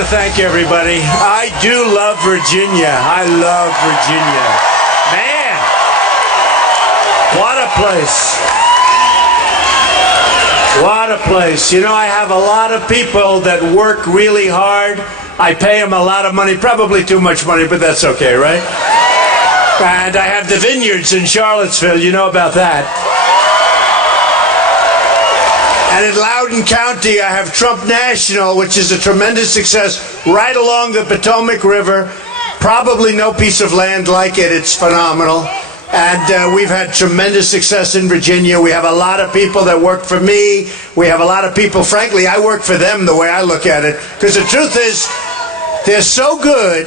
want to thank everybody. I do love Virginia. I love Virginia. Man, what a place. What a place. You know, I have a lot of people that work really hard. I pay them a lot of money, probably too much money, but that's okay, right? And I have the vineyards in Charlottesville. You know about that. And in Loudoun County, I have Trump National, which is a tremendous success right along the Potomac River. Probably no piece of land like it. It's phenomenal. And we've had tremendous success in Virginia. We have a lot of people that work for me. We have a lot of people, frankly, I work for them the way I look at it. Because the truth is, they're so good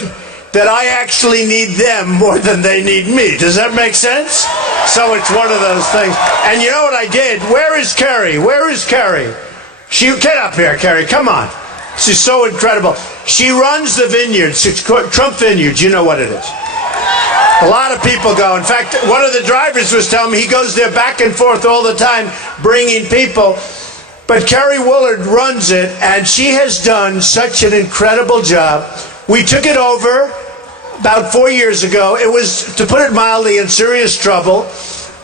that I actually need them more than they need me. Does that make sense? So it's one of those things. And you know what I did? Where is Carrie? Where is Carrie? Get up here, Carrie. Come on. She's so incredible. She runs the vineyards. It's called Trump Vineyards. You know what it is. A lot of people go. In fact, one of the drivers was telling me he goes there back and forth all the time bringing people. But Carrie Woolard runs it, and she has done such an incredible job. We took it over about 4 years ago. It was, to put it mildly, in serious trouble.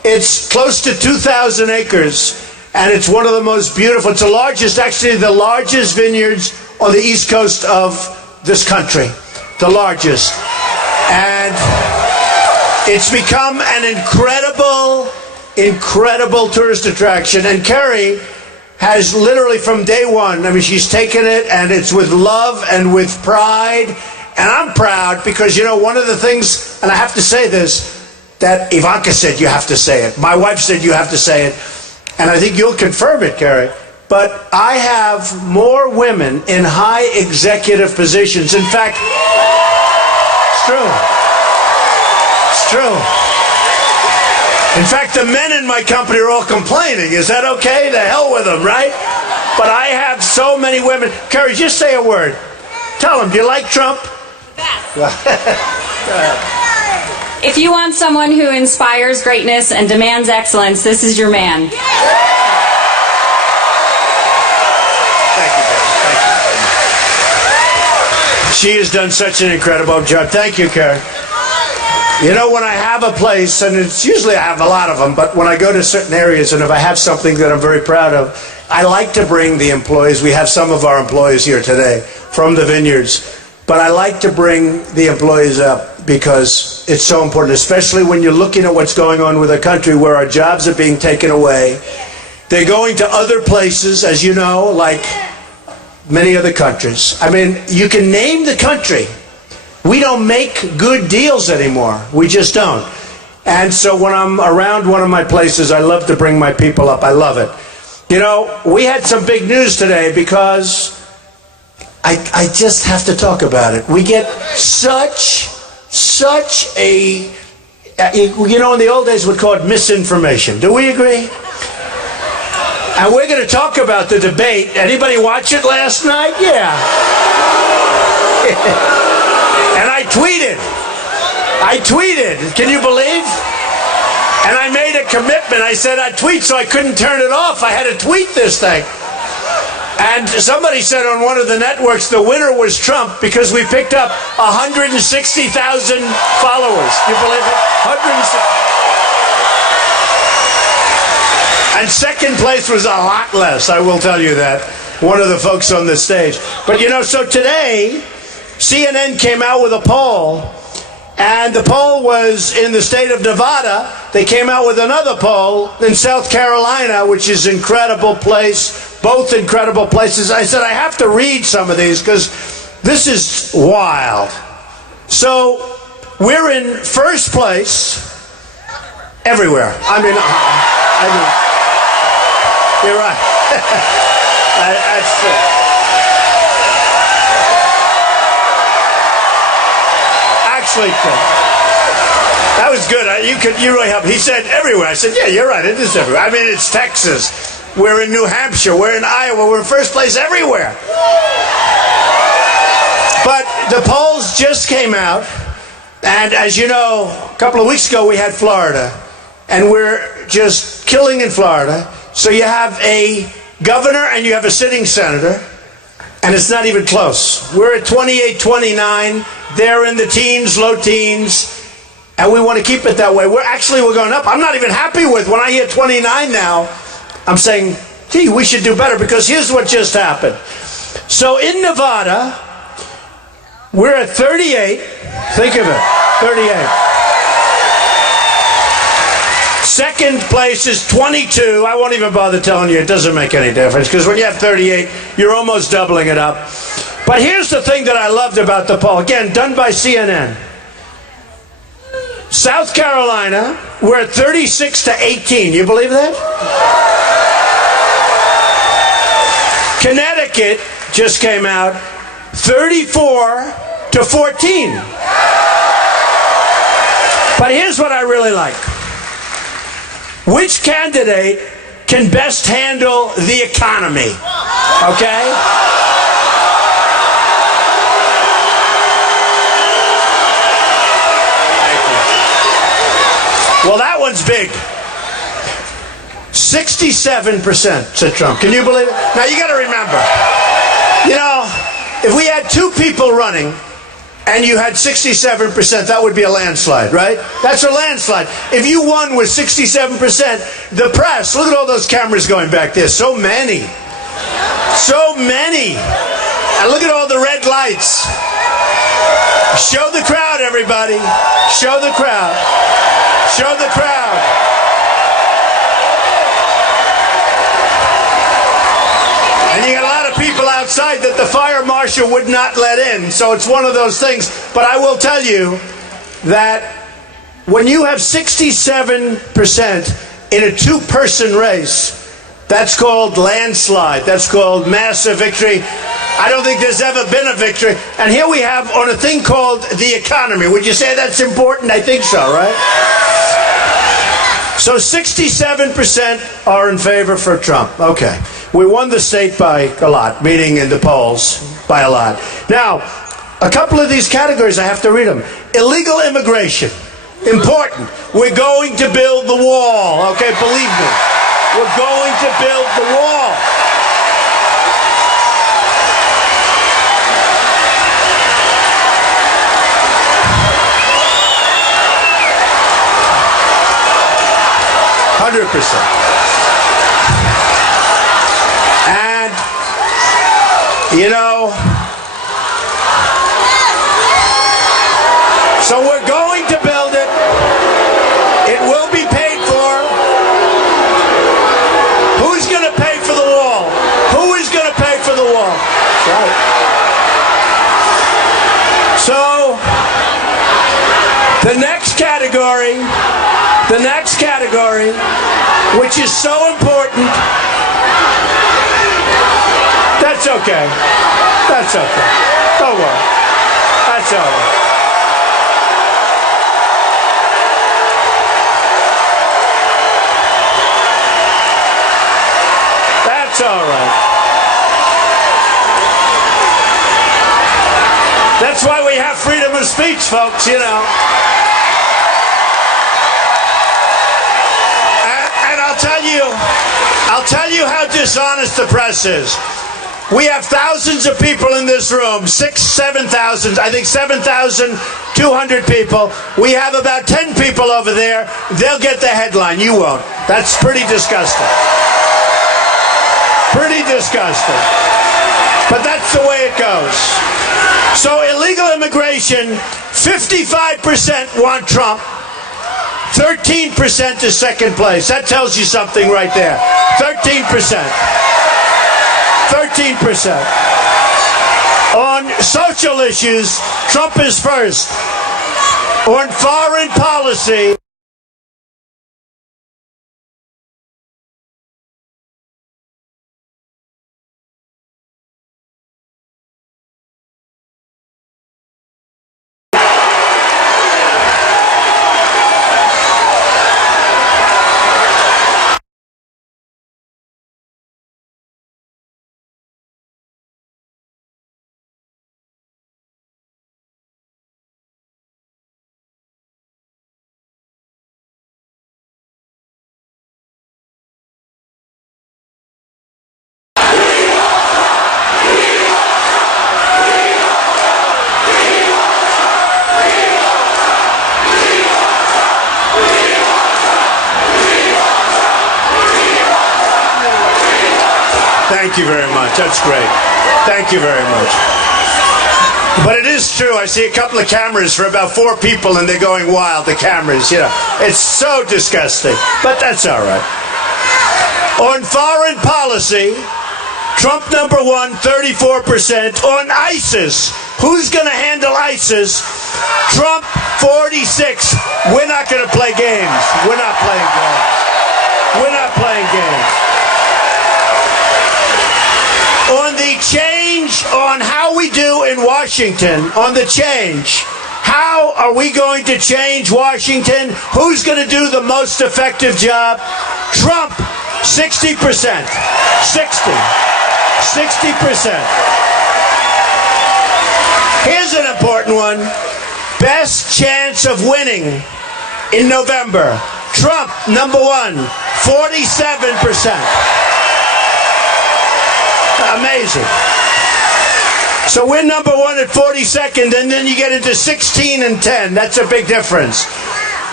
It's close to 2,000 acres, and it's one of the most beautiful. It's the largest, actually the largest vineyards on the east coast of this country. The largest. And it's become an incredible tourist attraction. And Carrie has literally from day one, I mean, she's taken it, and it's with love and with pride. And I'm proud because, you know, one of the things, and I have to say this, that Ivanka said you have to say it. My wife said you have to say it. And I think you'll confirm it, Carrie. But I have more women in high executive positions. In fact, it's true. It's true. In fact, the men in my company are all complaining. Is that okay? The hell with them, right? But I have so many women. Carrie, just say a word. Tell them, do you like Trump? If you want someone who inspires greatness and demands excellence, this is your man. Thank you, baby. Thank you. She has done such an incredible job. Thank you, Karen. You know, when I have a place, and it's usually I have a lot of them, but when I go to certain areas, and if I have something that I'm very proud of, I like to bring the employees. We have some of our employees here today from the vineyards. But I like to bring the employees up because it's so important, especially when you're looking at what's going on with a country where our jobs are being taken away. They're going to other places, as you know, like many other countries. I mean, you can name the country. We don't make good deals anymore. We just don't. And so when I'm around one of my places, I love to bring my people up. I love it. You know, we had some big news today because I just have to talk about it. We get such a, you know, in the old days we'd call it misinformation. Do we agree? And we're going to talk about the debate. Anybody watch it last night? Yeah. And I tweeted. Can you believe? And I made a commitment. I said I'd tweet, so I couldn't turn it off. I had to tweet this thing. And somebody said on one of the networks the winner was Trump because we picked up 160,000 followers. You believe it? 160. And second place was a lot less, I will tell you that. One of the folks on the stage. But you know, so today, CNN came out with a poll, and the poll was in the state of Nevada. They came out with another poll in South Carolina, which is an incredible place. Both incredible places. I said, I have to read some of these because this is wild. So we're in first place everywhere. I mean, you're right. That's true. Actually, that was good. You really helped. He said everywhere. I said, yeah, you're right. It is everywhere. I mean, it's Texas. We're in New Hampshire. We're in Iowa. We're in first place everywhere. But the polls just came out. And as you know, a couple of weeks ago, we had Florida. And we're just killing in Florida. So you have a governor and you have a sitting senator. And it's not even close. We're at 28-29. They're in the teens, low teens. And we want to keep it that way. We're going up. I'm not even happy with when I hear 29 now. I'm saying, gee, we should do better, because here's what just happened. So in Nevada, we're at 38. Think of it, 38. Second place is 22. I won't even bother telling you. It doesn't make any difference, because when you have 38, you're almost doubling it up. But here's the thing that I loved about the poll. Again, done by CNN. South Carolina, we're at 36-18. You believe that? Connecticut just came out 34-14. But here's what I really like. Which candidate can best handle the economy? Okay? Well, that one's big. 67% said Trump. Can you believe it? Now, you got to remember, if we had two people running and you had 67%, that would be a landslide, right? That's a landslide. If you won with 67%, the press, look at all those cameras going back there. So many. So many. And look at all the red lights. Show the crowd, everybody. Show the crowd. Show the crowd. And you got a lot of people outside that the fire marshal would not let in. So it's one of those things. But I will tell you that when you have 67% in a two-person race, that's called landslide. That's called massive victory. I don't think there's ever been a victory. And here we have on a thing called the economy. Would you say that's important? I think so, right? So 67% are in favor for Trump. Okay. We won the state by a lot, meaning in the polls by a lot. Now, a couple of these categories, I have to read them. Illegal immigration. Important. We're going to build the wall. Okay, believe me. We're going to build the wall. And, so we're going to build it. It will be paid for. Who's going to pay for the wall? Who is going to pay for the wall? Right. So, the next category, which is so important, that's okay. That's okay. Don't worry. That's all right. That's all right. That's why we have freedom of speech, folks, I'll tell you how dishonest the press is. We have thousands of people in this room, 7,000, I think 7,200 people. We have about 10 people over there. They'll get the headline. You won't. That's pretty disgusting. Pretty disgusting. But that's the way it goes. So illegal immigration, 55% want Trump. 13% is second place. That tells you something right there. 13%. 13%. On social issues, Trump is first. On foreign policy, you very much. That's great. Thank you very much. But it is true. I see a couple of cameras for about 4 people, and they're going wild, the cameras, It's so disgusting. But that's all right. On foreign policy, Trump number 1, 34%. On ISIS, who's going to handle ISIS? Trump, 46. We're not going to play games. We're not playing games. We're not playing games. On the change on how we do in Washington, on the change, how are we going to change Washington? Who's going to do the most effective job? Trump, 60%. 60%. Here's an important one. Best chance of winning in November. Trump, number 1, 47%. Amazing. So we're number 1 at 42nd, and then you get into 16 and 10. That's a big difference.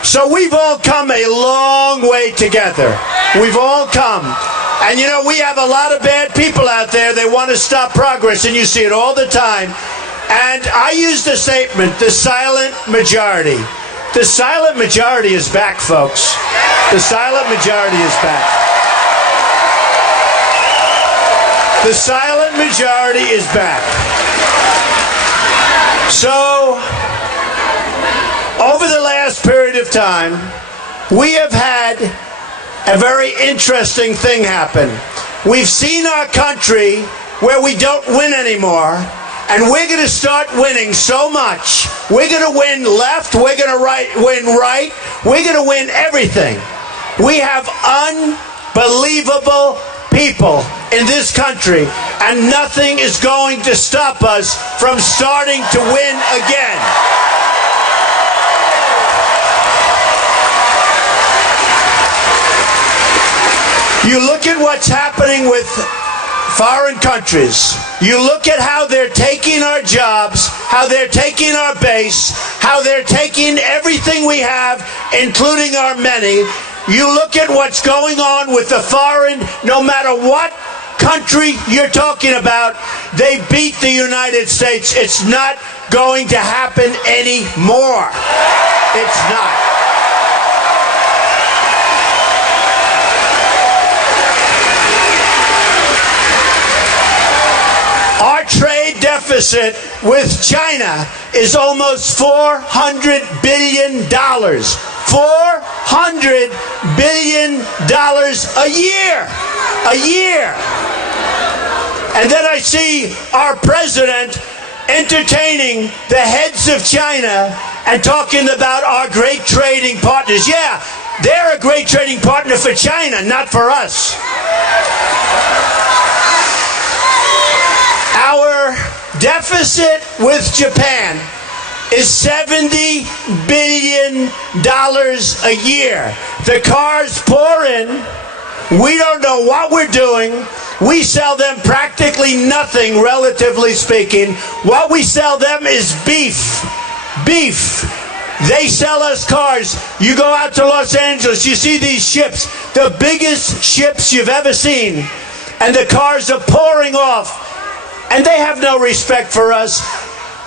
So we've all come a long way together. We've all come. And we have a lot of bad people out there. They want to stop progress, and you see it all the time. And I use the statement, the silent majority. The silent majority is back, folks. The silent majority is back. The silent majority is back. So, over the last period of time, we have had a very interesting thing happen. We've seen our country where we don't win anymore, and we're going to start winning so much. We're going to win left, we're going to win right, we're going to win everything. We have unbelievable people in this country, and nothing is going to stop us from starting to win again. You look at what's happening with foreign countries. You look at how they're taking our jobs, how they're taking our base, how they're taking everything we have, including our money. You look at what's going on with the foreign, no matter what country you're talking about, they beat the United States. It's not going to happen anymore. It's not. Our trade deficit with China is almost $400 billion. $400 billion a year. A year. And then I see our president entertaining the heads of China and talking about our great trading partners. Yeah, they're a great trading partner for China, not for us. Our deficit with Japan is $70 billion a year. The cars pour in. We don't know what we're doing. We sell them practically nothing, relatively speaking. What we sell them is beef. Beef. They sell us cars. You go out to Los Angeles, you see these ships, the biggest ships you've ever seen, and the cars are pouring off. And they have no respect for us.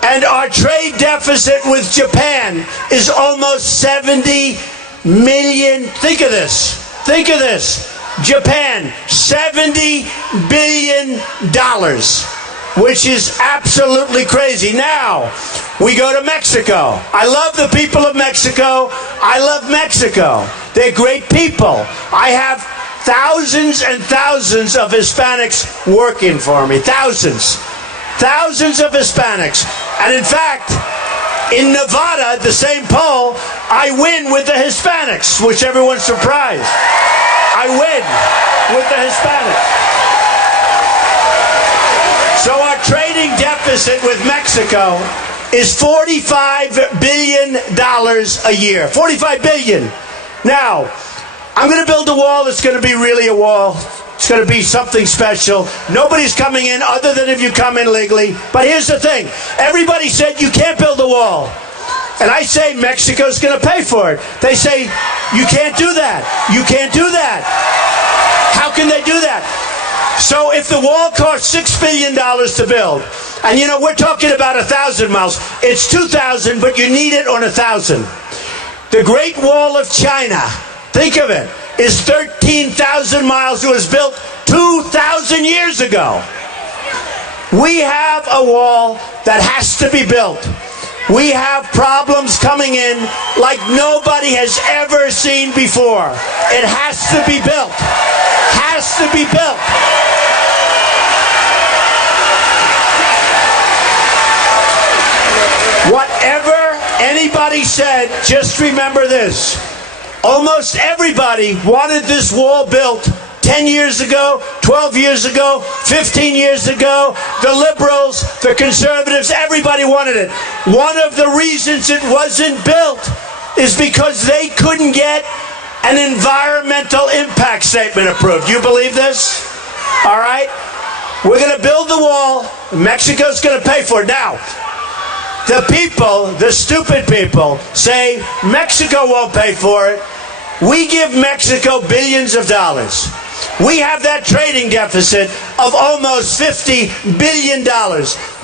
And our trade deficit with Japan is almost 70 million. Think of this. Think of this. Japan, $70 billion, which is absolutely crazy. Now, we go to Mexico. I love the people of Mexico. I love Mexico. They're great people. I have thousands and thousands of Hispanics working for me. Thousands. Thousands of Hispanics. And in fact, in Nevada, the same poll, I win with the Hispanics, which everyone's surprised. I win with the Hispanics. So our trading deficit with Mexico is $45 billion a year. $45 billion. Now, I'm going to build a wall that's going to be really a wall. It's going to be something special. Nobody's coming in other than if you come in legally. But here's the thing. Everybody said you can't build a wall. And I say Mexico's going to pay for it. They say, you can't do that. You can't do that. How can they do that? So if the wall cost $6 billion to build, and you know, we're talking about 1,000 miles, it's 2,000, but you need it on 1,000. The Great Wall of China, think of it, is 13,000 miles. It was built 2,000 years ago. We have a wall that has to be built. We have problems coming in like nobody has ever seen before. It has to be built. Has to be built. Whatever anybody said, just remember this. Almost everybody wanted this wall built 10 years ago, 12 years ago, 15 years ago. The liberals, the conservatives, everybody wanted it. One of the reasons it wasn't built is because they couldn't get an environmental impact statement approved. You believe this? All right? We're going to build the wall. Mexico's going to pay for it. Now, the people, the stupid people, say Mexico won't pay for it. We give Mexico billions of dollars. We have that trading deficit of almost $50 billion.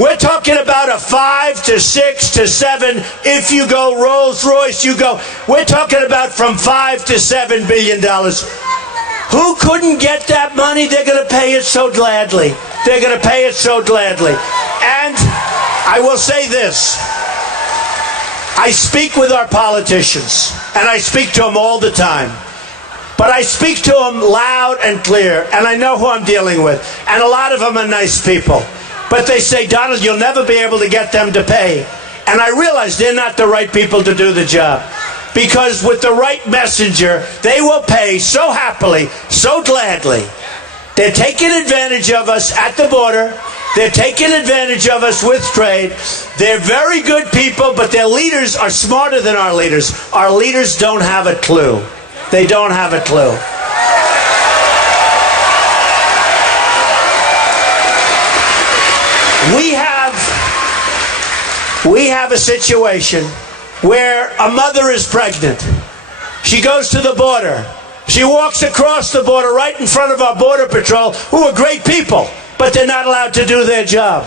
We're talking about a 5 to 6 to 7. If you go Rolls Royce, you go. We're talking about from 5 to $7 billion. Who couldn't get that money? They're going to pay it so gladly. They're going to pay it so gladly. And I will say this. I speak with our politicians, and I speak to them all the time. But I speak to them loud and clear, and I know who I'm dealing with. And a lot of them are nice people. But they say, Donald, you'll never be able to get them to pay. And I realize they're not the right people to do the job. Because with the right messenger, they will pay so happily, so gladly. They're taking advantage of us at the border. They're taking advantage of us with trade. They're very good people, but their leaders are smarter than our leaders. Our leaders don't have a clue. They don't have a clue. We have a situation where a mother is pregnant. She goes to the border. She walks across the border right in front of our Border Patrol, who are great people, but they're not allowed to do their job.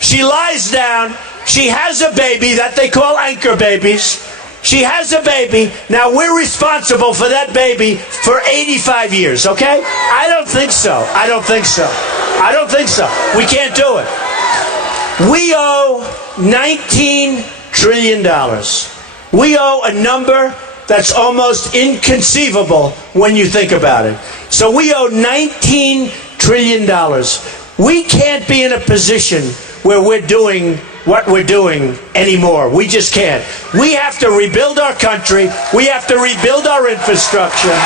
She lies down. She has a baby that they call anchor babies. She has a baby. Now, we're responsible for that baby for 85 years, okay? I don't think so. I don't think so. I don't think so. We can't do it. We owe $19 trillion. We owe a number that's almost inconceivable when you think about it. So we owe $19 trillion. We can't be in a position where we're doing what we're doing anymore. We just can't. We have to rebuild our country. We have to rebuild our infrastructure.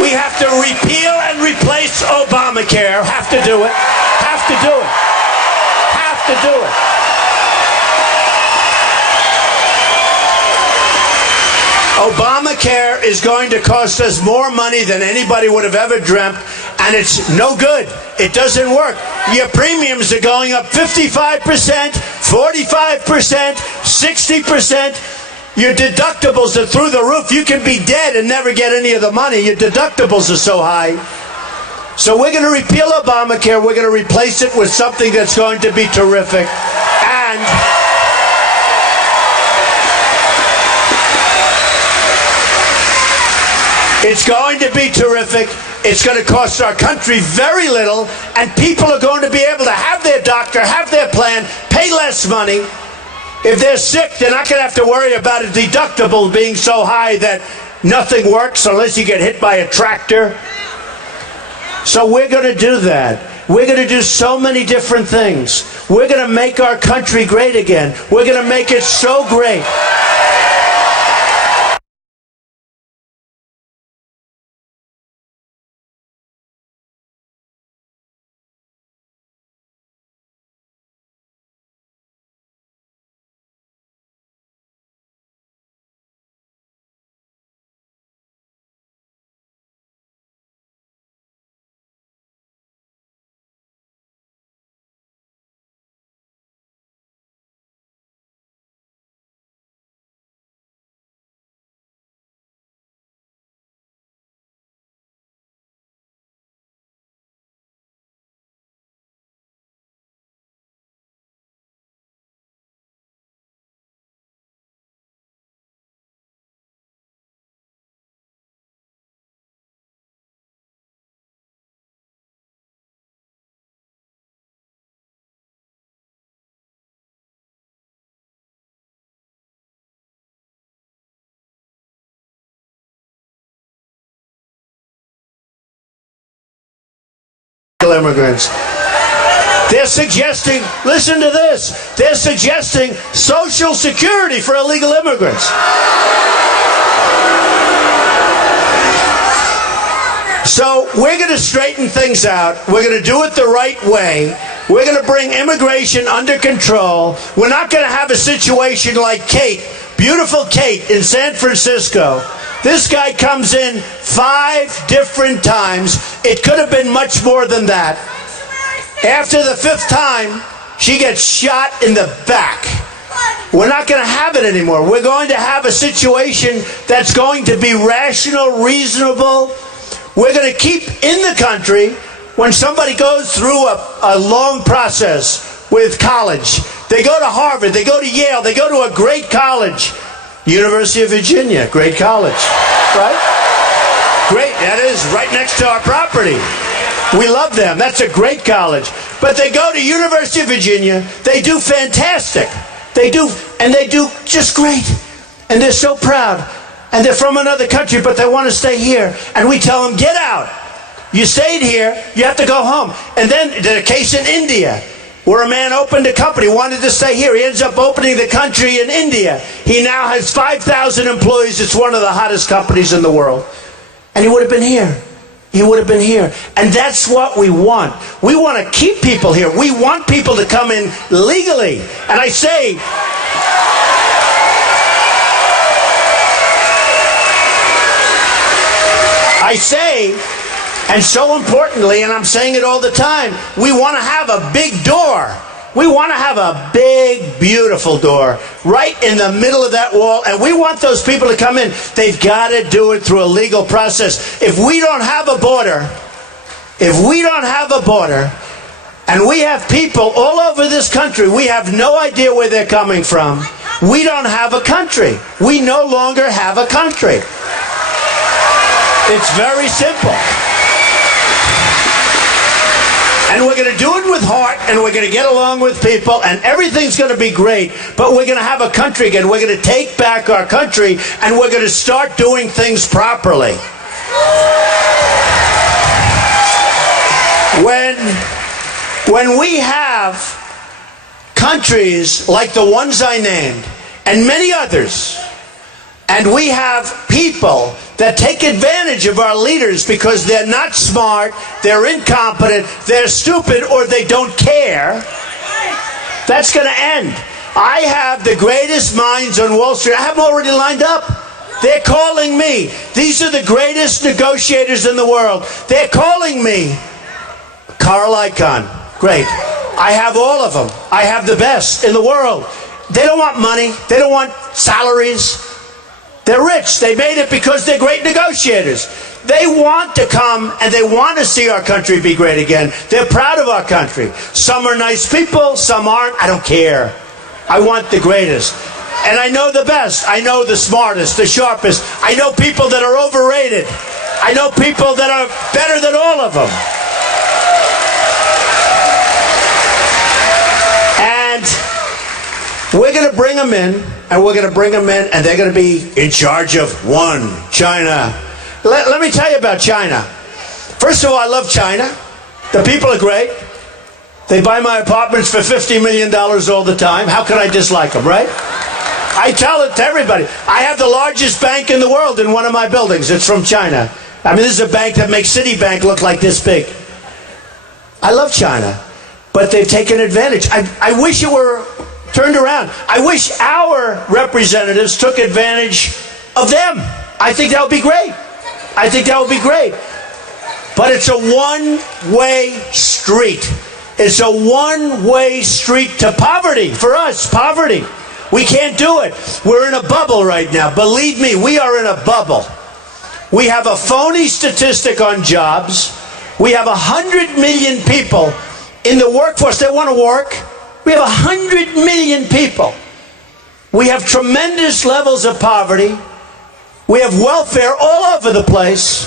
We have to repeal and replace Obamacare. Have to do it. Have to do it. Have to do it. Obamacare is going to cost us more money than anybody would have ever dreamt, and it's no good. It doesn't work. Your premiums are going up 55%, 45%, 60%. Your deductibles are through the roof. You can be dead and never get any of the money. Your deductibles are so high. So we're going to repeal Obamacare. We're going to replace it with something that's going to be terrific. And it's going to be terrific. It's going to cost our country very little, and people are going to be able to have their doctor, have their plan, pay less money. If they're sick, they're not going to have to worry about a deductible being so high that nothing works unless you get hit by a tractor. So we're going to do that. We're going to do so many different things. We're going to make our country great again. We're going to make it so great. illegal immigrants. They're suggesting, listen to this, they're suggesting Social Security for illegal immigrants. So we're going to straighten things out. We're going to do it the right way. We're going to bring immigration under control. We're not going to have a situation like Kate, beautiful Kate in San Francisco. This guy comes in 5 different times. It could have been much more than that. After the 5th time, she gets shot in the back. We're not going to have it anymore. We're going to have a situation that's going to be rational, reasonable. We're going to keep in the country when somebody goes through a long process with college. They go to Harvard, they go to Yale, they go to a great college. University of Virginia, great college, right? Great, that is right next to our property. We love them, that's a great college. But they go to University of Virginia, they do fantastic. They do just great. And they're so proud. And they're from another country, but they want to stay here. And we tell them, get out. You stayed here, you have to go home. And then there's a case in India where a man opened a company, wanted to stay here. He ends up opening the country in India. He now has 5,000 employees. It's one of the hottest companies in the world. And he would have been here. He would have been here. And that's what we want. We want to keep people here. We want people to come in legally. And I say, and so importantly, and I'm saying it all the time, we want to have a big door. We want to have a big, beautiful door right in the middle of that wall, and we want those people to come in. They've got to do it through a legal process. If we don't have a border, and we have people all over this country, we have no idea where they're coming from, we don't have a country. We no longer have a country. It's very simple. And we're going to do it with heart, and we're going to get along with people, and everything's going to be great. But we're going to have a country again. We're going to take back our country, and we're going to start doing things properly. When we have countries like the ones I named, and many others, and we have people that take advantage of our leaders because they're not smart, they're incompetent, they're stupid, or they don't care, that's going to end. I have the greatest minds on Wall Street. I have them already lined up. They're calling me. These are the greatest negotiators in the world. They're calling me. Carl Icahn, great. I have all of them. I have the best in the world. They don't want money. They don't want salaries. They're rich. They made it because they're great negotiators. They want to come and they want to see our country be great again. They're proud of our country. Some are nice people, some aren't. I don't care. I want the greatest. And I know the best. I know the smartest, the sharpest. I know people that are overrated. I know people that are better than all of them. And we're going to bring them in. And we're going to bring them in, and they're going to be in charge of one China. Let me tell you about China. First of all, I love China. The people are great. They buy my apartments for $50 million all the time. How could I dislike them, right? I tell it to everybody. I have the largest bank in the world in one of my buildings. It's from China. I mean, this is a bank that makes Citibank look like this big. I love China, but they've taken advantage. I wish it were turned around. I wish our representatives took advantage of them. I think that would be great. I think that would be great. But it's a one-way street. It's a one-way street to poverty. For us, poverty. We can't do it. We're in a bubble right now. Believe me, we are in a bubble. We have a phony statistic on jobs. We have 100 million people in the workforce that want to work. We have 100 million people. We have tremendous levels of poverty. We have welfare all over the place.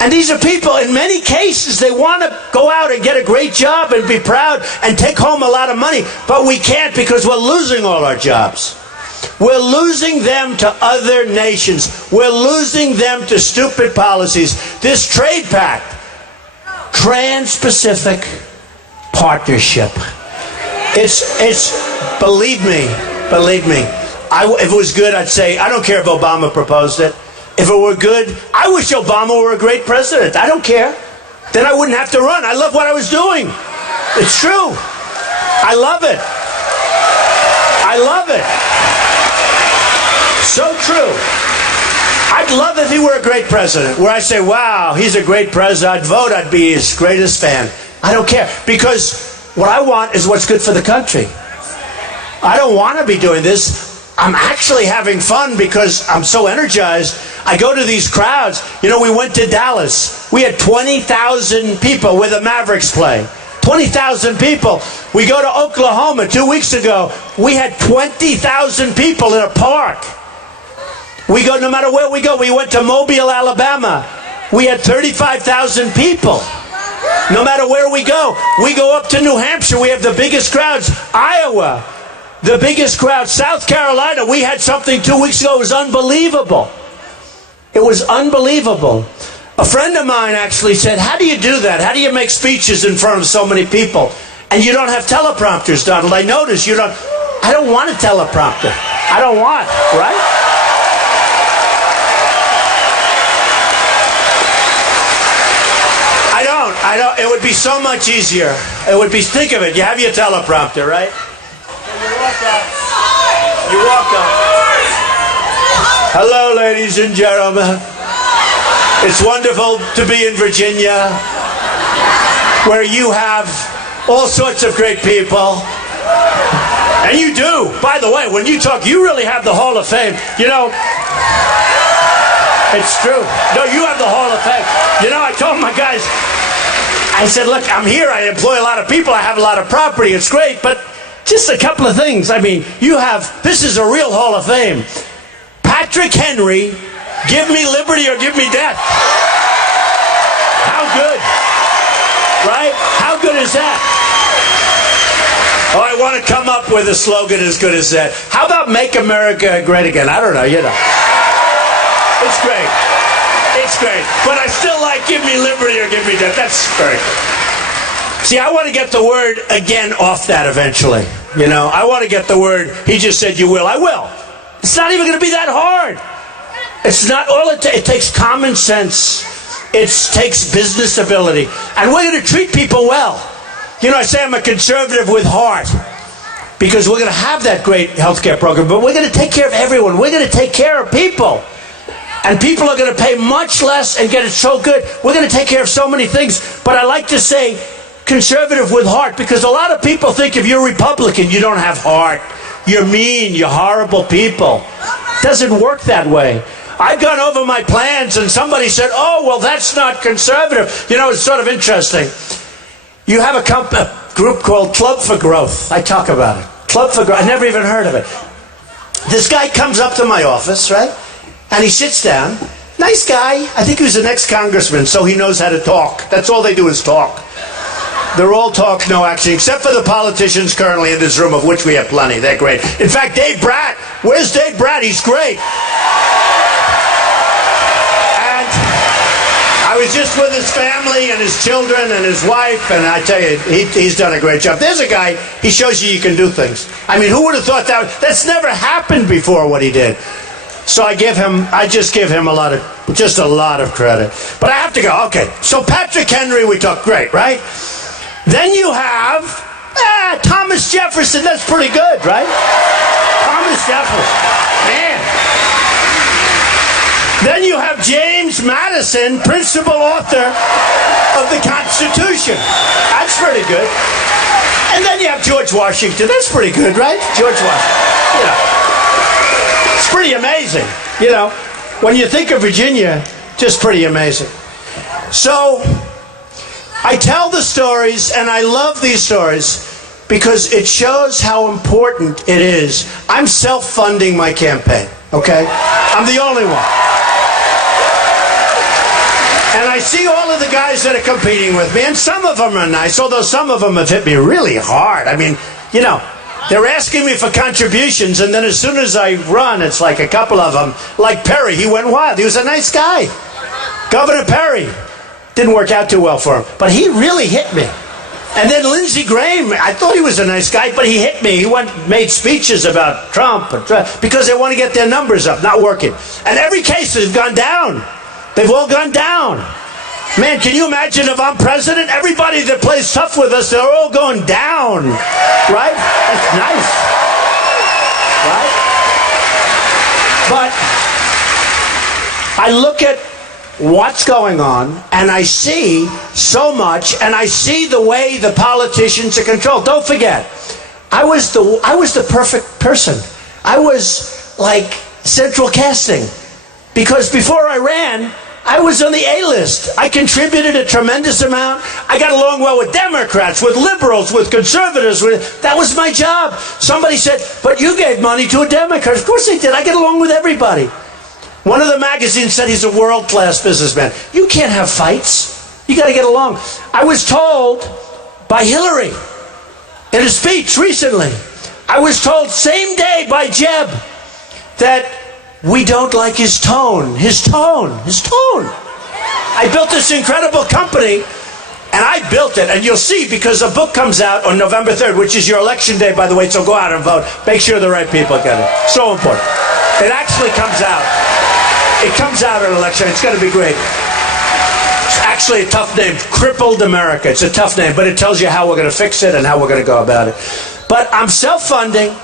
And these are people, in many cases, they want to go out and get a great job and be proud and take home a lot of money. But we can't because we're losing all our jobs. We're losing them to other nations. We're losing them to stupid policies. This trade pact, Trans-Pacific Partnership. It's believe me, if it was good, I'd say, I don't care if Obama proposed it. If it were good, I wish Obama were a great president. I don't care. Then I wouldn't have to run. I love what I was doing. It's true. I love it. I love it. So true. I'd love if he were a great president, where I say, wow, he's a great president. I'd vote. I'd be his greatest fan. I don't care. Because what I want is what's good for the country. I don't want to be doing this. I'm actually having fun because I'm so energized. I go to these crowds. You know, we went to Dallas. We had 20,000 people where the Mavericks play. 20,000 people. We go to Oklahoma 2 weeks ago. We had 20,000 people in a park. We go, no matter where we go. We went to Mobile, Alabama. We had 35,000 people. No matter where we go up to New Hampshire. We have the biggest crowds. Iowa, the biggest crowd. South Carolina, we had something 2 weeks ago. It was unbelievable. It was unbelievable. A friend of mine actually said, how do you do that? How do you make speeches in front of so many people? And you don't have teleprompters, Donald. I noticed you don't. I don't want a teleprompter. I don't want, right? I don't. It would be so much easier. It would be, think of it. You have your teleprompter, right? You're welcome. Hello, ladies and gentlemen. It's wonderful to be in Virginia, where you have all sorts of great people. And you do. By the way, when you talk, you really have the Hall of Fame. You know, it's true. No, you have the Hall of Fame. You know, I told my guys, I said, look, I'm here. I employ a lot of people. I have a lot of property. It's great. But just a couple of things. I mean, this is a real Hall of Fame. Patrick Henry, give me liberty or give me death. How good? Right? How good is that? Oh, I want to come up with a slogan as good as that. How about Make America Great Again? I don't know, you know. It's great. It's great. But I still like give me liberty or give me death. That's very good. See, I want to get the word again off that eventually. You know, I want to get the word, he just said you will. I will. It's not even going to be that hard. It's not all it takes common sense. It takes business ability. And we're going to treat people well. You know, I say I'm a conservative with heart because we're going to have that great healthcare program, but we're going to take care of everyone. We're going to take care of people. And people are going to pay much less and get it so good. We're going to take care of so many things. But I like to say conservative with heart because a lot of people think if you're Republican, you don't have heart. You're mean. You're horrible people. It doesn't work that way. I've gone over my plans and somebody said, oh, well, that's not conservative. You know, it's sort of interesting. You have a group called Club for Growth. I talk about it. Club for Growth. I never even heard of it. This guy comes up to my office, right? And he sits down. Nice guy. I think he was an ex-congressman, so he knows how to talk. That's all they do is talk. They're all talk, no action, except for the politicians currently in this room, of which we have plenty. They're great. In fact, Dave Bratt. Where's Dave Bratt? He's great. And I was just with his family and his children and his wife, and I tell you, he's done a great job. There's a guy, he shows you can do things. I mean, who would have thought that? That's never happened before, what he did. So I just give him a lot of credit. But I have to go. Okay, so Patrick Henry, we talked, great, right? Then you have Thomas Jefferson. That's pretty good, right? Thomas Jefferson, man. Then you have James Madison, principal author of the Constitution. That's pretty good. And then you have George Washington. That's pretty good, right? George Washington. You know. It's pretty amazing, you know. When you think of Virginia, just pretty amazing. So, I tell the stories, and I love these stories, because it shows how important it is. I'm self-funding my campaign, okay? I'm the only one. And I see all of the guys that are competing with me, and some of them are nice, although some of them have hit me really hard. I mean, you know, they're asking me for contributions, and then as soon as I run, it's like a couple of them. Like Perry, he went wild. He was a nice guy. Governor Perry. Didn't work out too well for him. But he really hit me. And then Lindsey Graham, I thought he was a nice guy, but he hit me. He made speeches about Trump because they want to get their numbers up, not working. And every case has gone down. They've all gone down. Man, can you imagine if I'm president? Everybody that plays tough with us, they're all going down. Right? That's nice. Right? But I look at what's going on, and I see so much, and I see the way the politicians are controlled. Don't forget, I was the perfect person. I was like central casting, because before I ran, I was on the A-list. I contributed a tremendous amount. I got along well with Democrats, with liberals, with conservatives. That was my job. Somebody said, but you gave money to a Democrat. Of course I did. I get along with everybody. One of the magazines said he's a world-class businessman. You can't have fights. You got to get along. I was told by Hillary in a speech recently, I was told same day by Jeb that we don't like his tone. His tone. I built this incredible company, and I built it, and you'll see, because a book comes out on November 3rd, which is your election day, by the way, so go out and vote. Make sure the right people get it. So important. It actually comes out. It comes out on election. It's going to be great. It's actually a tough name. Crippled America. It's a tough name, but it tells you how we're going to fix it and how we're going to go about it. But I'm self-funding.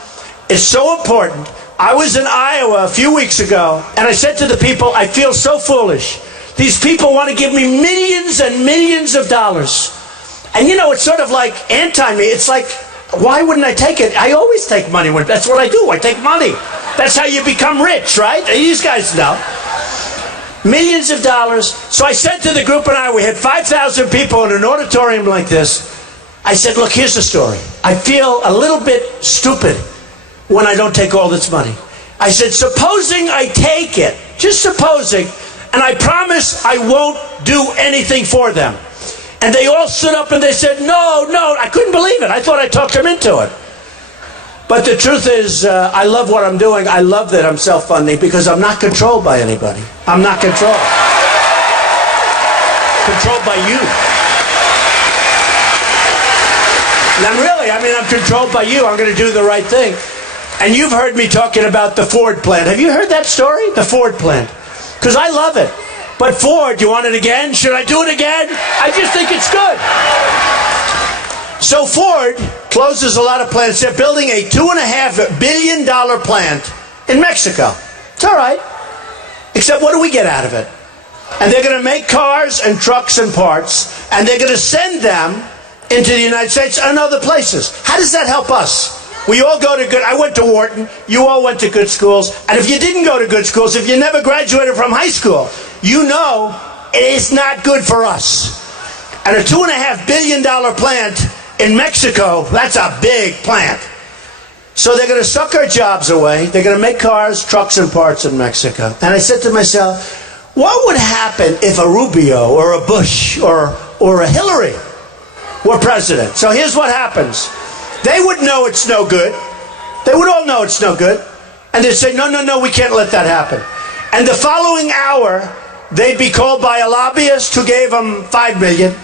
It's so important. I was in Iowa a few weeks ago, and I said to the people, I feel so foolish. These people want to give me millions and millions of dollars. And you know, it's sort of like anti-me. It's like, why wouldn't I take it? I always take money. That's what I do. I take money. That's how you become rich, right? These guys know. Millions of dollars. So I said to the group and we had 5,000 people in an auditorium like this. I said, look, here's the story. I feel a little bit stupid when I don't take all this money. I said, supposing I take it, just supposing, and I promise I won't do anything for them. And they all stood up and they said, no, I couldn't believe it. I thought I talked them into it. But the truth is, I love what I'm doing. I love that I'm self-funding because I'm not controlled by anybody. I'm not controlled. Controlled by you. And I'm controlled by you. I'm going to do the right thing. And you've heard me talking about the Ford plant. Have you heard that story? The Ford plant. Because I love it. But Ford, you want it again? Should I do it again? I just think it's good. So Ford closes a lot of plants. They're building a $2.5 billion plant in Mexico. It's all right. Except what do we get out of it? And they're going to make cars and trucks and parts, and they're going to send them into the United States and other places. How does that help us? We all go to I went to Wharton, you all went to good schools, and if you didn't go to good schools, if you never graduated from high school, you know it is not good for us. And a $2.5 billion plant in Mexico, that's a big plant. So they're going to suck our jobs away. They're going to make cars, trucks, and parts in Mexico. And I said to myself, what would happen if a Rubio or a Bush or a Hillary were president? So here's what happens. They would know it's no good. They would all know it's no good. And they'd say, no, we can't let that happen. And the following hour, they'd be called by a lobbyist who gave them $5 million.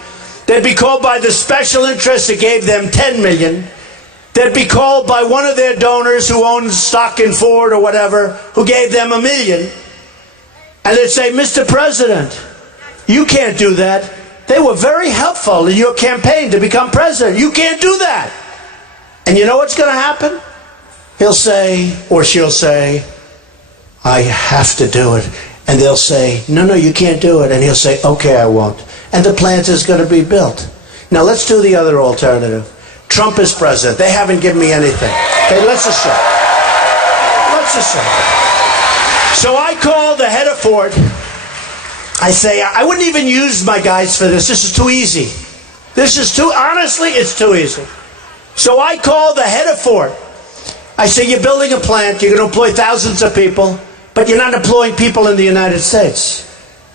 They'd be called by the special interest that gave them $10 million. They'd be called by one of their donors who owns stock in Ford or whatever, who gave them $1 million. And they'd say, Mr. President, you can't do that. They were very helpful in your campaign to become president. You can't do that. And you know what's going to happen? He'll say, or she'll say, I have to do it. And they'll say, no, you can't do it. And he'll say, okay, I won't. And the plant is going to be built. Now let's do the other alternative. Trump is president. They haven't given me anything. Okay, let's assume. So I call the head of Ford. I say, I wouldn't even use my guys for this. This is too easy. Honestly, it's too easy. So I call the head of Ford. I say, you're building a plant. You're going to employ thousands of people. But you're not employing people in the United States.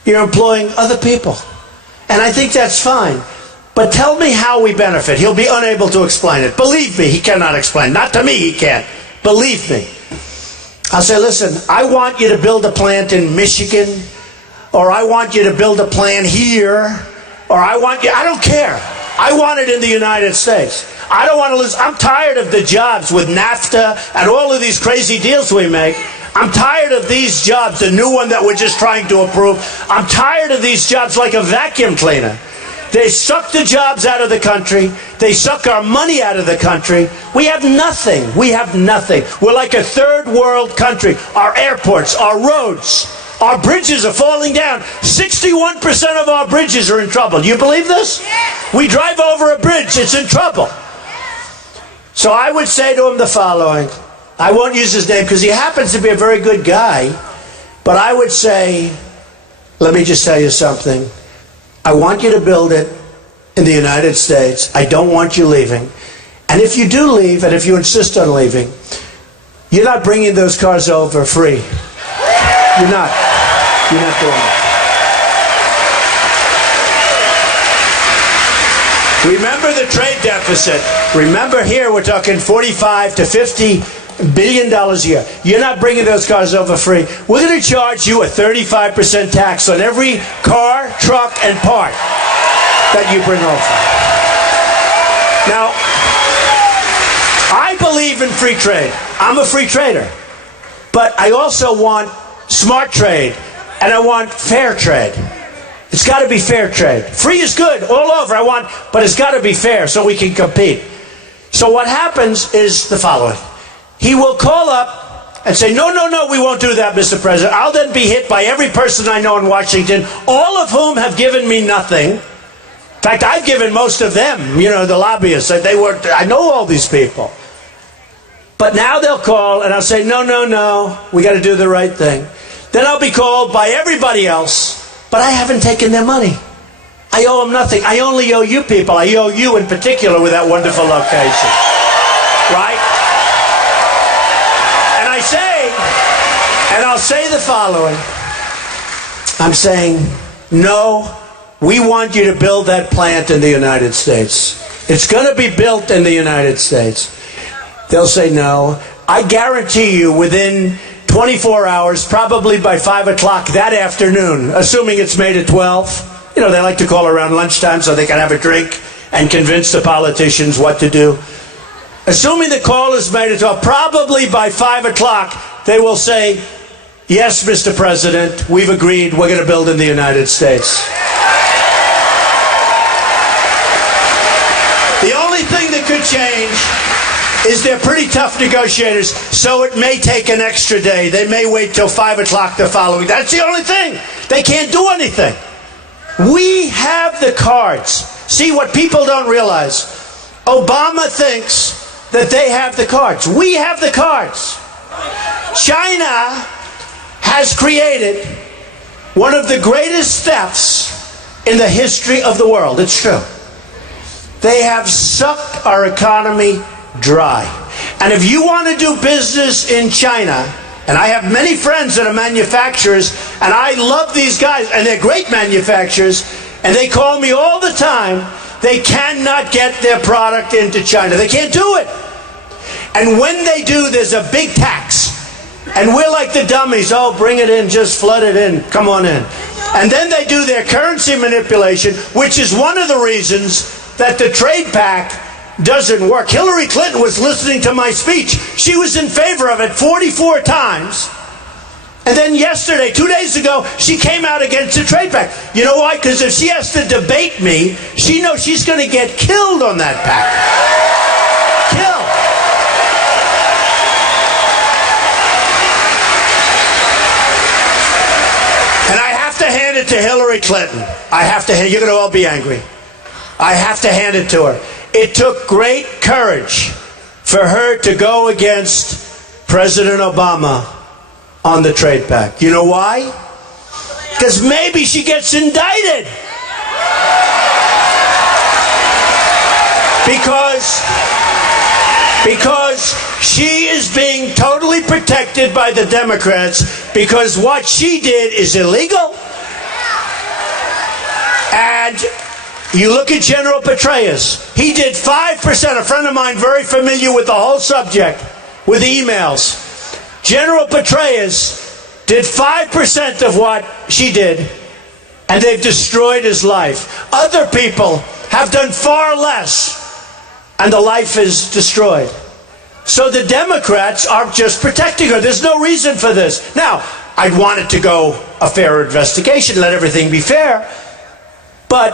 You're employing other people. And I think that's fine. But tell me how we benefit. He'll be unable to explain it. Believe me, he cannot explain. Not to me, he can't. Believe me. I'll say, listen, I want you to build a plant in Michigan, or I want you to build a plant here, or I want you, I don't care. I want it in the United States. I don't want to lose. I'm tired of the jobs with NAFTA and all of these crazy deals we make. I'm tired of these jobs, the new one that we're just trying to approve. I'm tired of these jobs like a vacuum cleaner. They suck the jobs out of the country. They suck our money out of the country. We have nothing. We have nothing. We're like a third world country. Our airports, our roads, our bridges are falling down. 61% of our bridges are in trouble. Do you believe this? We drive over a bridge, it's in trouble. So I would say to him the following. I won't use his name because he happens to be a very good guy. But I would say, let me just tell you something. I want you to build it in the United States. I don't want you leaving. And if you do leave, and if you insist on leaving, you're not bringing those cars over free. You're not. You're not doing it. Remember the trade deficit. Remember here we're talking 45 to 50 billion dollars a year. You're not bringing those cars over free. We're going to charge you a 35% tax on every car, truck, and part that you bring over. Now, I believe in free trade. I'm a free trader. But I also want smart trade, and I want fair trade. It's got to be fair trade. Free is good all over. But it's got to be fair so we can compete. So what happens is the following. He will call up and say, no, we won't do that, Mr. President. I'll then be hit by every person I know in Washington, all of whom have given me nothing. In fact, I've given most of them, the lobbyists. I know all these people. But now they'll call and I'll say, no, we got to do the right thing. Then I'll be called by everybody else, but I haven't taken their money. I owe them nothing. I only owe you people. I owe you in particular with that wonderful location. Right? And I'll say the following. I'm saying, no, we want you to build that plant in the United States. It's going to be built in the United States. They'll say no. I guarantee you within 24 hours, probably by 5 o'clock that afternoon, assuming it's made at 12. They like to call around lunchtime so they can have a drink and convince the politicians what to do. Assuming the call is made at 12, probably by 5 o'clock, they will say, yes, Mr. President, we've agreed we're going to build in the United States. The only thing that could change is they're pretty tough negotiators, so it may take an extra day. They may wait till 5 o'clock the following. That's the only thing. They can't do anything. We have the cards. See, what people don't realize, Obama thinks that they have the cards. We have the cards. China has created one of the greatest thefts in the history of the world. It's true. They have sucked our economy dry. And if you want to do business in China, and I have many friends that are manufacturers, and I love these guys, and they're great manufacturers, and they call me all the time. They cannot get their product into China. They can't do it. And when they do, there's a big tax. And we're like the dummies. Oh, bring it in, just flood it in. Come on in. And then they do their currency manipulation, which is one of the reasons that the trade pact doesn't work. Hillary Clinton was listening to my speech. She was in favor of it 44 times. And then yesterday, 2 days ago, she came out against the trade pact. You know why? Because if she has to debate me, she knows she's going to get killed on that pact. Killed. And I have to hand it to Hillary Clinton. You're going to all be angry. I have to hand it to her. It took great courage for her to go against President Obama on the trade pact. You know why? Because maybe she gets indicted. Because she is being totally protected by the Democrats because what she did is illegal. And you look at General Petraeus. He did 5%. A friend of mine very familiar with the whole subject, with emails. General Petraeus did 5% of what she did. and they've destroyed his life. Other people have done far less, and the life is destroyed. So the Democrats are just protecting her. There's no reason for this. Now, I'd want it to go a fair investigation, let everything be fair. But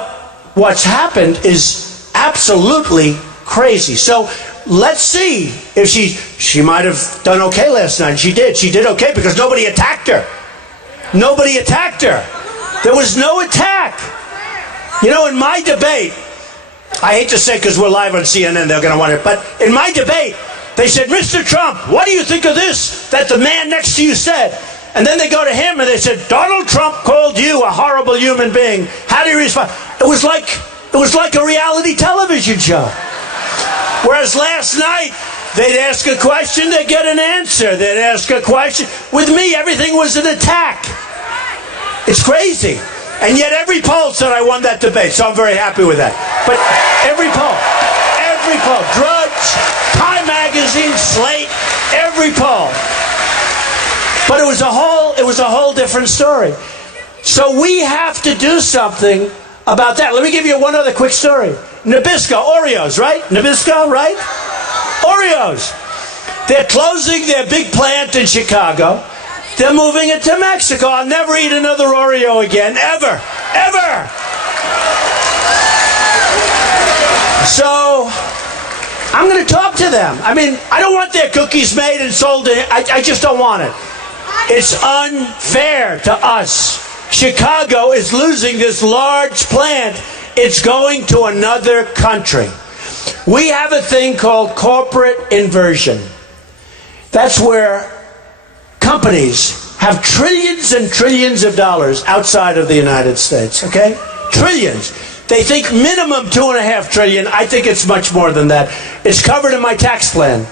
what's happened is absolutely crazy. So let's see if she might have done okay last night. She did. She did okay because nobody attacked her. Nobody attacked her. There was no attack. You know, in my debate, I hate to say because we're live on CNN, they're going to want it, but in my debate, they said, Mr. Trump, what do you think of this that the man next to you said? And then they go to him and they said, Donald Trump called you a horrible human being. How do you respond? It was like a reality television show. Whereas last night, they'd ask a question, they'd get an answer. They'd ask a question. With me, everything was an attack. It's crazy. And yet every poll said I won that debate, so I'm very happy with that. But every poll, Drudge, Time Magazine, Slate, every poll. But it was a whole different story. So we have to do something about that. Let me give you one other quick story. Nabisco, Oreos, right? Nabisco, right? Oreos. They're closing their big plant in Chicago. They're moving it to Mexico. I'll never eat another Oreo again, ever, ever. So I'm going to talk to them. I mean, I don't want their cookies made and sold. I just don't want it. It's unfair to us. Chicago is losing this large plant. It's going to another country. We have a thing called corporate inversion. That's where companies have trillions and trillions of dollars outside of the United States, okay? Trillions. They think minimum $2.5 trillion. I think it's much more than that. It's covered in my tax plan.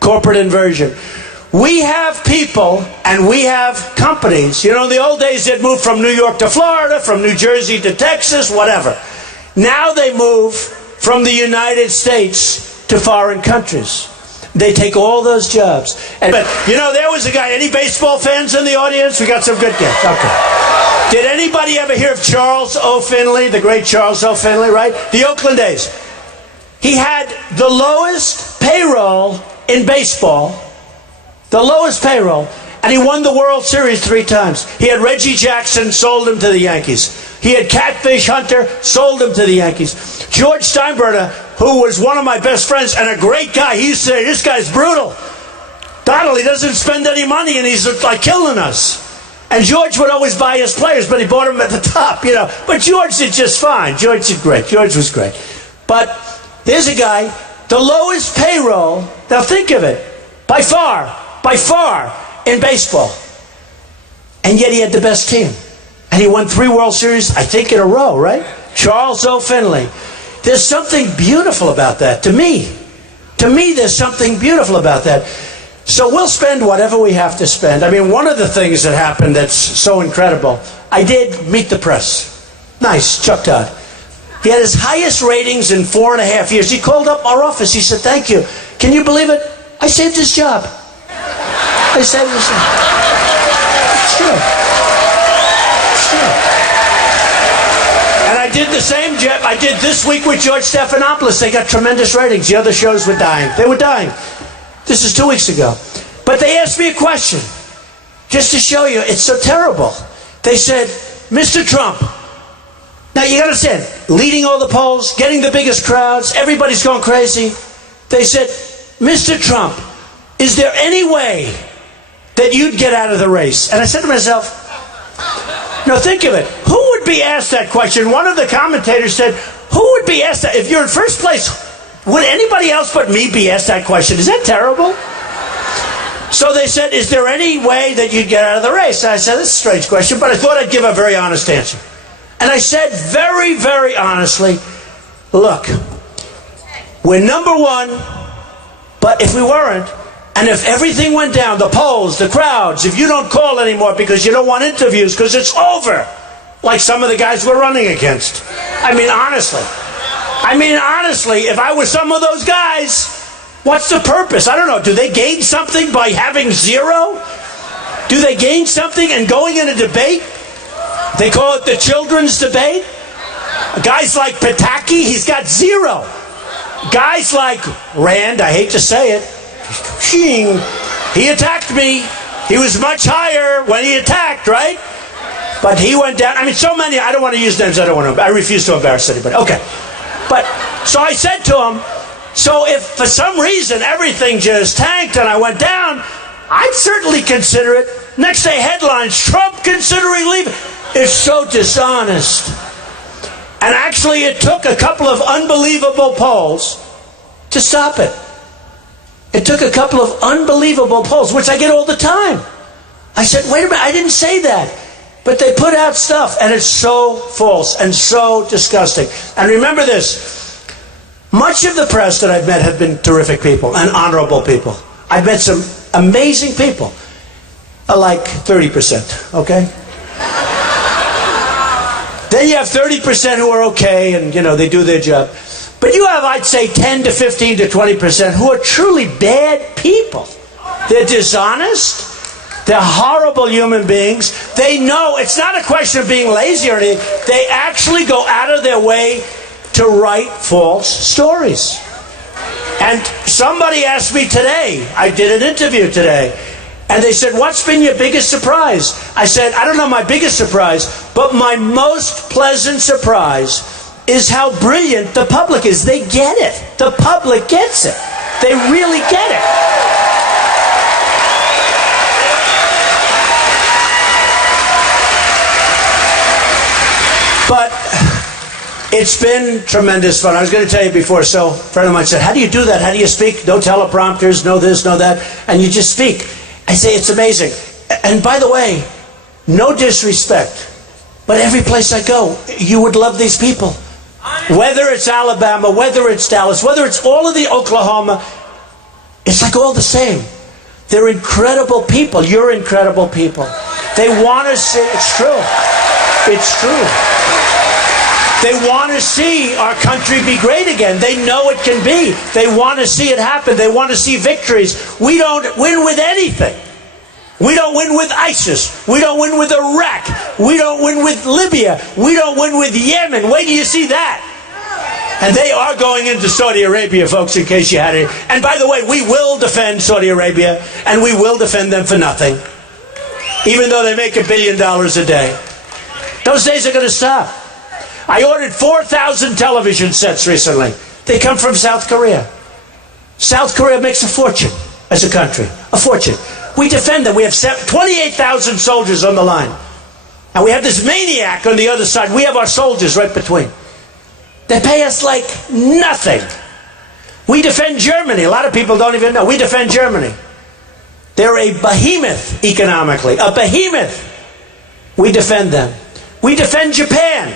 Corporate inversion. We have people and we have companies. You know, in the old days, they'd move from New York to Florida, from New Jersey to Texas, whatever. Now they move from the United States to foreign countries. They take all those jobs. But, you know, there was a guy. Any baseball fans in the audience? We got some good guys. Okay. Did anybody ever hear of Charles O. Finley, the great Charles O. Finley, right? The Oakland A's. He had the lowest payroll in baseball. The lowest payroll. And he won the World Series 3 times. He had Reggie Jackson, sold him to the Yankees. He had Catfish Hunter, sold him to the Yankees. George Steinbrenner, who was one of my best friends and a great guy, he used to say, this guy's brutal. Donald, he doesn't spend any money and he's like killing us. And George would always buy his players, but he bought them at the top, you know. But George did just fine. George did great. George was great. But there's a guy, the lowest payroll, now think of it, by far, in baseball. And yet he had the best team. And he won 3 World Series, I think, in a row, right? Charles O. Finley. There's something beautiful about that, to me. To me, there's something beautiful about that. So we'll spend whatever we have to spend. I mean, one of the things that happened that's so incredible, I did Meet the Press. Nice, Chuck Todd. He had his highest ratings in 4.5 years. He called up our office. He said, thank you. Can you believe it? I saved his job. I saved his job. It's true. And I did the same, Jeff. I did This Week with George Stephanopoulos. They got tremendous ratings. The other shows were dying. They were dying. This is 2 weeks ago. But they asked me a question, just to show you it's so terrible. They said, Mr. Trump, now you got to understand, leading all the polls, getting the biggest crowds, everybody's going crazy. They said, Mr. Trump, is there any way that you'd get out of the race? And I said to myself, no, think of it. Who would be asked that question? One of the commentators said, who would be asked that? If you're in first place, would anybody else but me be asked that question? Is that terrible? So they said, is there any way that you'd get out of the race? And I said, that's a strange question, but I thought I'd give a very honest answer. And I said very, very honestly, look, we're number 1, but if we weren't, and if everything went down, the polls, the crowds, if you don't call anymore because you don't want interviews because it's over, like some of the guys we're running against. I mean, honestly, if I was some of those guys, what's the purpose? I don't know. Do they gain something by having 0? Do they gain something and going in a debate? They call it the children's debate. Guys like Pataki, he's got 0. Guys like Rand, I hate to say it, he attacked me. He was much higher when he attacked, right? But he went down. I mean, so many. I don't want to use names. I refuse to embarrass anybody. Okay. But, so I said to him, so if for some reason everything just tanked and I went down, I'd certainly consider it. Next day headlines, Trump considering leaving. It's so dishonest. And actually it took a couple of unbelievable polls to stop it. It took a couple of unbelievable polls, which I get all the time. I said, wait a minute, I didn't say that. But they put out stuff, and it's so false and so disgusting. And remember this, much of the press that I've met have been terrific people and honorable people. I've met some amazing people, like 30%, okay? Then you have 30% who are okay, and, they do their job. But you have, I'd say, 10 to 15 to 20% who are truly bad people. They're dishonest. They're horrible human beings. They know it's not a question of being lazy or anything. They actually go out of their way to write false stories. And somebody asked me today, I did an interview today, and they said, what's been your biggest surprise? I said, I don't know my biggest surprise, but my most pleasant surprise is how brilliant the public is. They get it. The public gets it. They really get it. But it's been tremendous fun. I was going to tell you before, so a friend of mine said, how do you do that? How do you speak? No teleprompters, no this, no that, and you just speak. I say, it's amazing. And by the way, no disrespect, but every place I go, you would love these people. Whether it's Alabama, whether it's Dallas, whether it's all of the Oklahoma, it's like all the same. They're incredible people. You're incredible people. They want to see, it's true. It's true. They want to see our country be great again. They know it can be. They want to see it happen. They want to see victories. We don't win with anything. We don't win with ISIS. We don't win with Iraq. We don't win with Libya. We don't win with Yemen. Wait till you see that. And they are going into Saudi Arabia, folks, in case you had it. And by the way, we will defend Saudi Arabia, and we will defend them for nothing, even though they make $1 billion a day. Those days are going to stop. I ordered 4,000 television sets recently. They come from South Korea. South Korea makes a fortune as a country. A fortune. We defend them. We have 28,000 soldiers on the line. And we have this maniac on the other side. We have our soldiers right between. They pay us like nothing. We defend Germany. A lot of people don't even know. We defend Germany. They're a behemoth economically. A behemoth. We defend them. We defend Japan.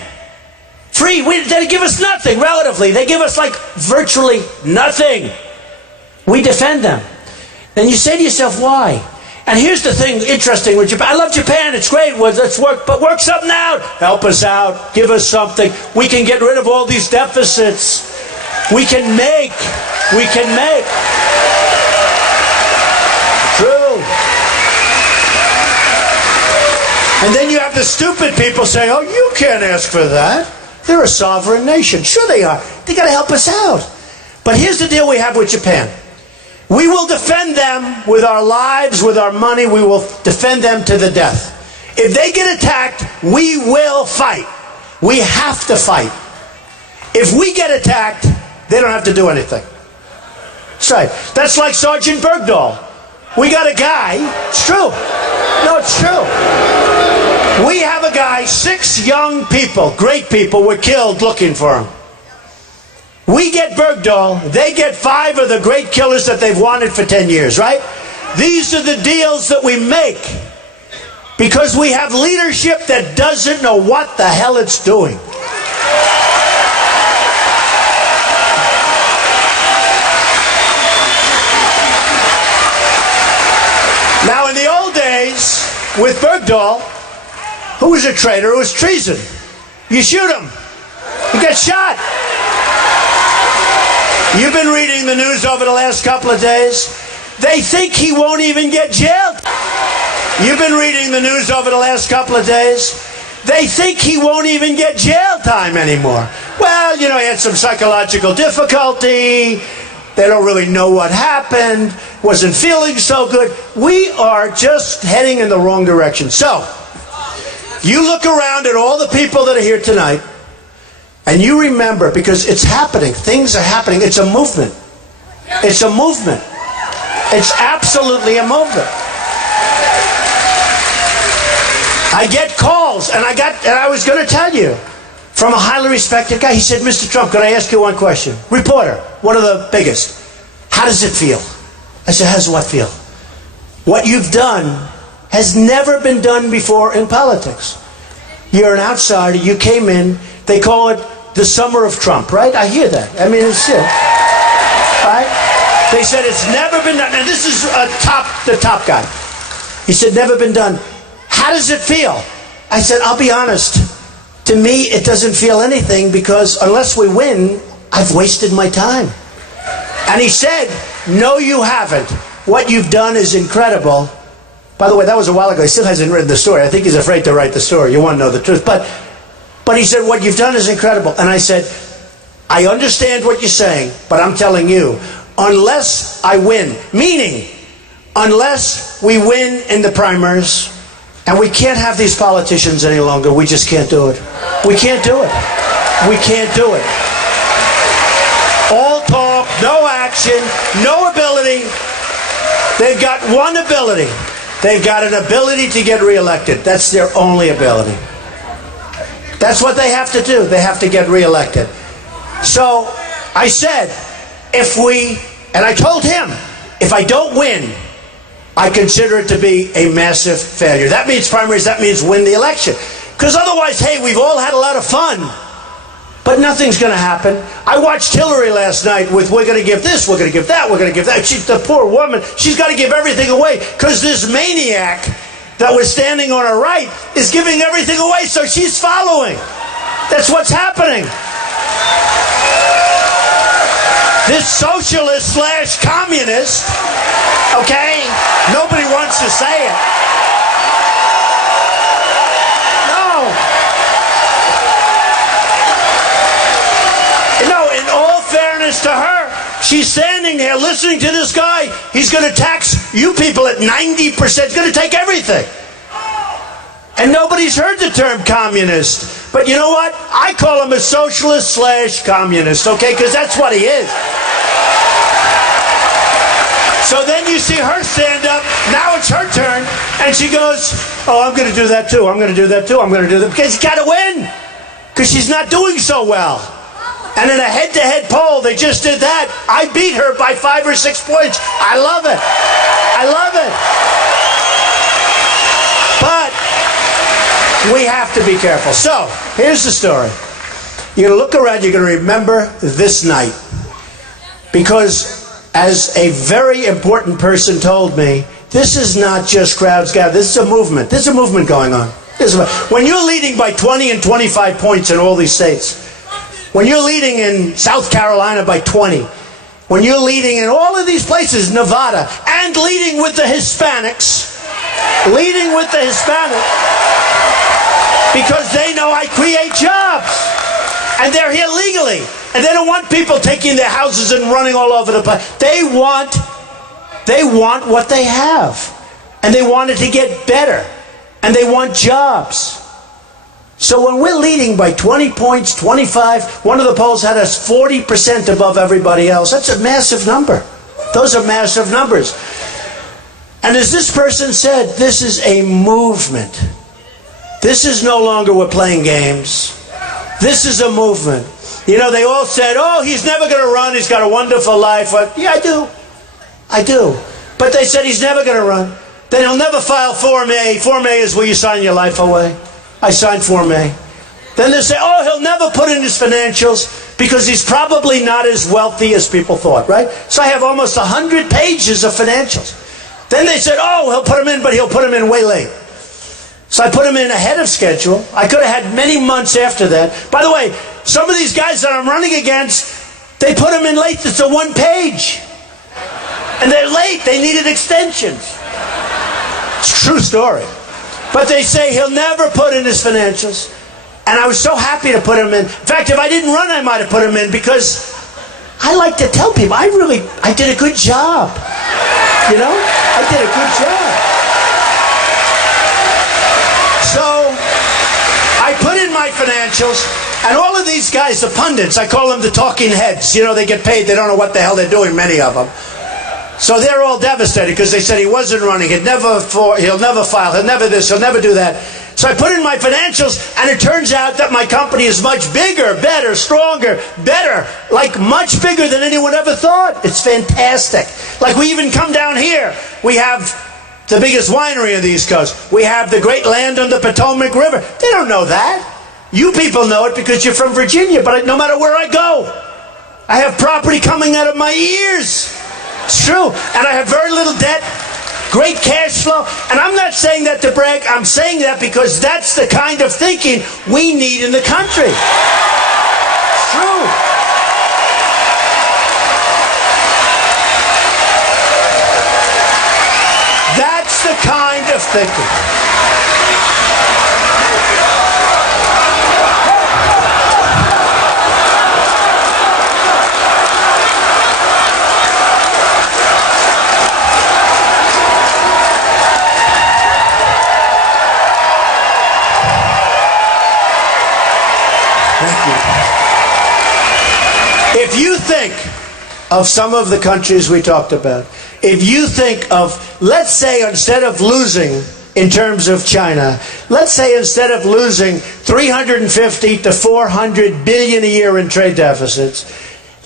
Free. They give us nothing, relatively. They give us like virtually nothing. We defend them. And you say to yourself, why? And here's the thing interesting with Japan. I love Japan. It's great. Well, let's work. But work something out. Help us out. Give us something. We can get rid of all these deficits. We can make. We can make. True. And then you have the stupid people say, oh, you can't ask for that. They're a sovereign nation. Sure they are. They got to help us out. But here's the deal we have with Japan. We will defend them with our lives, with our money. We will defend them to the death. If they get attacked, we will fight. We have to fight. If we get attacked, they don't have to do anything. That's right. That's like Sergeant Bergdahl. We got a guy. It's true. No, it's true. We have a guy, 6 young people, great people, were killed looking for him. We get Bergdahl, they get 5 of the great killers that they've wanted for 10 years, right? These are the deals that we make because we have leadership that doesn't know what the hell it's doing. Now, in the old days, with Bergdahl, who was a traitor, it was treason. You shoot him. He gets shot. You've been reading the news over the last couple of days. They think he won't even get jailed. You've been reading the news over the last couple of days. they think he won't even get jail time anymore. Well, he had some psychological difficulty. They don't really know what happened. Wasn't feeling so good. We are just heading in the wrong direction. So, you look around at all the people that are here tonight, and you remember, because it's happening. Things are happening. It's a movement. It's a movement. It's absolutely a movement. I get calls, and I was going to tell you, from a highly respected guy. He said, Mr. Trump, can I ask you one question? Reporter, one of the biggest. How does it feel? I said, how does what feel? What you've done has never been done before in politics. You're an outsider. You came in. They call it the summer of Trump, right? I hear that. I mean, it's it. Right? They said it's never been done. And this is the top guy. He said, never been done. How does it feel? I said, I'll be honest. To me, it doesn't feel anything because unless we win, I've wasted my time. And he said, no, you haven't. What you've done is incredible. By the way, that was a while ago. He still hasn't written the story. I think he's afraid to write the story. You want to know the truth. But he said, what you've done is incredible. And I said, I understand what you're saying, but I'm telling you, unless I win, meaning unless we win in the primaries, and we can't have these politicians any longer. We just can't do it. We can't do it. We can't do it. All talk, no action, no ability. They've got one ability. They've got an ability to get reelected. That's their only ability. That's what they have to do. They have to get reelected. So I said, and I told him, if I don't win, I consider it to be a massive failure. That means primaries, that means win the election. Because otherwise, hey, we've all had a lot of fun, but nothing's going to happen. I watched Hillary last night with, we're going to give this, we're going to give that, we're going to give that. She's the poor woman. She's got to give everything away because this maniac that was standing on her right is giving everything away, so she's following. That's what's happening. This socialist / communist, okay? Nobody wants to say it. No, in all fairness to her, she's standing there listening to this guy. He's going to tax you people at 90%. He's going to take everything. And nobody's heard the term communist. But you know what? I call him a socialist / communist, okay? Because that's what he is. So then you see her stand up. Now it's her turn. And she goes, oh, I'm going to do that too. I'm going to do that too. I'm going to do that. Because you got to win. Because she's not doing so well. And in a head-to-head poll, they just did that. I beat her by 5 or 6 points. I love it. I love it. But we have to be careful. So, here's the story. You're going to look around, you're going to remember this night. Because as a very important person told me, this is not just crowds gathered. This is a movement. There's a movement going on. When you're leading by 20 and 25 points in all these states, when you're leading in South Carolina by 20, when you're leading in all of these places, Nevada, and leading with the Hispanics, because they know I create jobs, and they're here legally, and they don't want people taking their houses and running all over the place. They want what they have, and they want it to get better, and they want jobs. So when we're leading by 20 points, 25, one of the polls had us 40% above everybody else. That's a massive number. Those are massive numbers. And as this person said, this is a movement. This is no longer we're playing games. This is a movement. You know, they all said, oh, he's never going to run. He's got a wonderful life. Yeah, I do. But they said he's never going to run. Then he'll never file Form A. Form A is where you sign your life away. I signed Form A. Then they say, oh, he'll never put in his financials because he's probably not as wealthy as people thought, right? So I have almost 100 pages of financials. Then they said, oh, he'll put them in, but he'll put them in way late. So I put them in ahead of schedule. I could have had many months after that. By the way, some of these guys that I'm running against, they put them in late. It's a 1 page. And they're late. They needed extensions. It's a true story. But they say he'll never put in his financials. And I was so happy to put him in. In fact, if I didn't run, I might have put him in, because I like to tell people, I did a good job. You know? I did a good job. So, I put in my financials, and all of these guys, the pundits, I call them the talking heads. You know, they get paid, they don't know what the hell they're doing, many of them. So they're all devastated because they said he wasn't running, he'll never file, he'll never this, he'll never do that. So I put in my financials, and it turns out that my company is much bigger, better, stronger, better, like much bigger than anyone ever thought. It's fantastic. Like, we even come down here. We have the biggest winery on the East Coast. We have the great land on the Potomac River. They don't know that. You people know it because you're from Virginia, but no matter where I go, I have property coming out of my ears. It's true. And I have very little debt. Great cash flow. And I'm not saying that to brag. I'm saying that because that's the kind of thinking we need in the country. It's true. That's the kind of thinking. If you think of some of the countries we talked about, if you think of, let's say, instead of losing in terms of China, let's say instead of losing 350 to 400 billion a year in trade deficits,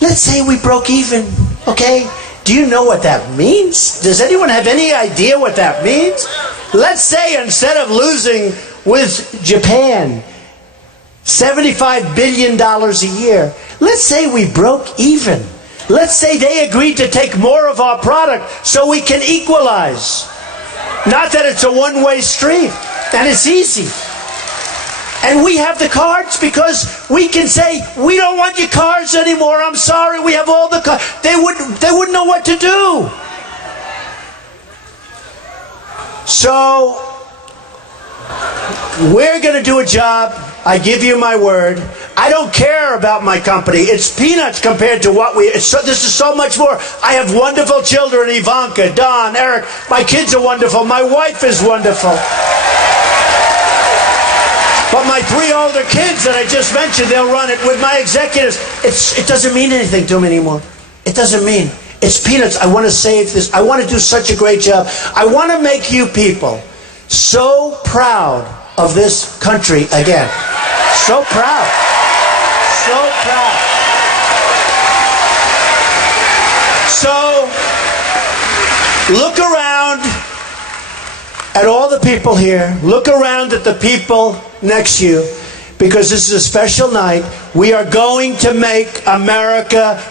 let's say we broke even, okay? Do you know what that means? Does anyone have any idea what that means? Let's say instead of losing with Japan $75 billion a year, let's say we broke even. Let's say they agreed to take more of our product so we can equalize. Not that it's a one-way street, and it's easy. And we have the cards because we can say, we don't want your cars anymore, I'm sorry, we have all the cars. They wouldn't know what to do. So, we're going to do a job. I give you my word. I don't care about my company. It's peanuts compared to what this is so much more. I have wonderful children, Ivanka, Don, Eric. My kids are wonderful. My wife is wonderful. But my 3 older kids that I just mentioned, they'll run it with my executives. It doesn't mean anything to them anymore. It doesn't mean. It's peanuts. I want to save this. I want to do such a great job. I want to make you people so proud of this country again. So proud. So proud. So, look around at all the people here. Look around at the people next to you, because this is a special night. We are going to make America